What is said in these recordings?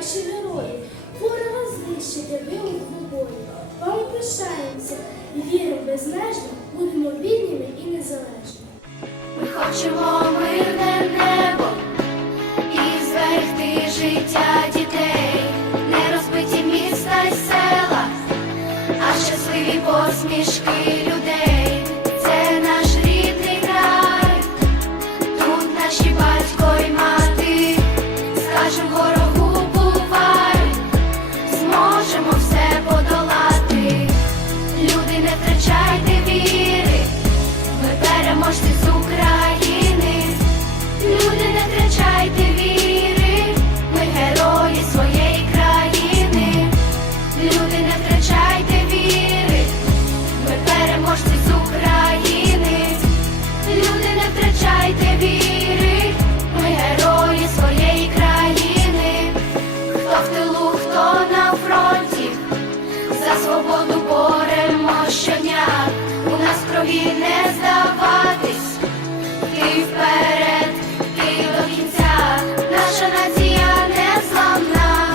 наші герої. Ворога знищити вилук в бою. Вам пишаємося і віримо безмежно, будемо вільними і незалежними. Ми хочемо мирне небо і зберегти життя дітей, не розбиті міста й села, а щасливі посмішки не здаватись, ти вперед, ти до кінця, наша нація не зламна,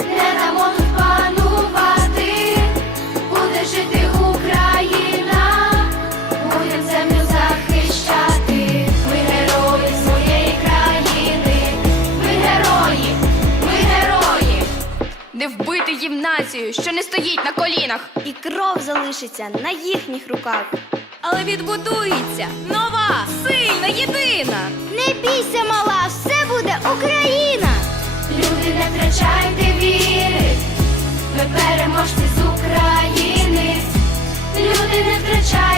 не дамо тут панувати, буде жити Україна, будем землю захищати, ми герої своєї країни, ми герої, ми герої. не вбити їм націю, що не стоїть на колінах, І кров залишиться на їхніх руках але відбудується нова, сильна, єдина. Не бійся, мала, все буде Україна. Люди не втрачайте віри, ми переможці з України. Люди не втрачайте.